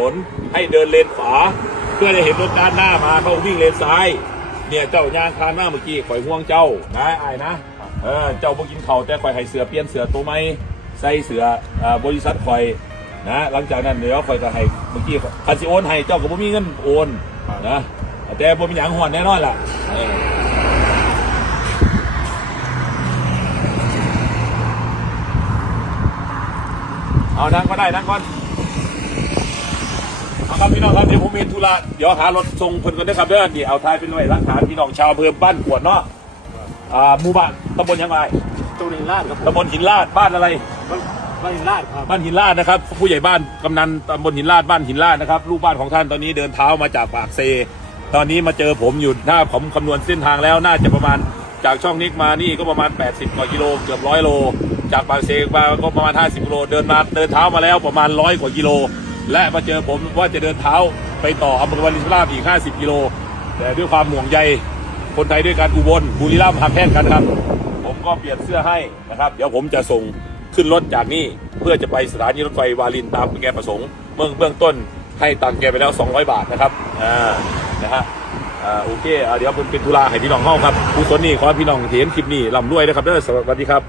นนให้เดินเลนขวาเพื่อจะเห็นรถด้านหน้ามาเขาวิ่งเลนซ้าย เนี่ยเจ้ายางคานมาเมื่อกี้ข่อยห่วงเจ้านะไอ้ายนะเออเจ้าบ่กินเข่าแต่ข่อยให้เสือเปลี่ยนเสือตัวไหมใส่เสืออบริษัทข่อยนะหลังจากนั้นเดี๋ยวข่อยก็ให้เมื่อกี้คันสิโอนให้เจ้าก็บ่มีเงินโอนนะแต่บ่มีหยังหวนแน่นอนล่ะเออเอานั่งก็ได้นั่งก่อน เอาครับพี่น้องครับเดี๋ยวผมมีธุระเดี๋ยวหารถส่งเพิ่นก่อนนะครับเด้อนี่เอาทายเป็นไว้หลักฐานพี่น้องชาวอำเภอบ้านกวดเนาะอ่าหมู่บ้านตำบลยังไงตัวหนึ่งลาดครับตำบลหินลาดบ้านอะไร บ้านลาดครับบ้านหินลาดนะครับ ผู้ใหญ่บ้านกำนันตำบลหินลาดบ้านหินลาดนะครับลูกบ้านของท่านตอนนี้เดินเท้ามาจากปากเซ ตอนนี้มาเจอผมอยู่ถ้าผมคำนวณเส้นทางแล้วน่าจะประมาณจากช่องนิกมานี่ก็ประมาณ 80กว่ากิโลเกือบร้อยโล จากปากเซมาก็ประมาณ 50กิโลเดินมาเดินเท้ามาแล้วประมาณร้อยกว่ากิโล และมาเจอผมว่าจะเดินเท้าไปต่ออำเภอวารินชราบอีก 50 กิโล แต่ด้วยความห่วงใยคนไทยด้วยกันอุบลบุรีรัมย์หักแพงกันครับ ผมก็เปลี่ยนเสื้อให้นะครับ เดี๋ยวผมจะส่งขึ้นรถจากนี่เพื่อจะไปสถานีรถไฟวารินตามแกประสงค์เบื้องเบื้องต้นให้ตังแกไปแล้ว 200 บาทนะครับอ่านะฮะอ่าโอเคเดี๋ยวผมเป็นธุระให้พี่น้องห้องครับผู้คนนี่ขอพี่น้องเห็นคลิปนี้ลำด้วยนะครับเด้อสวัสดีครับ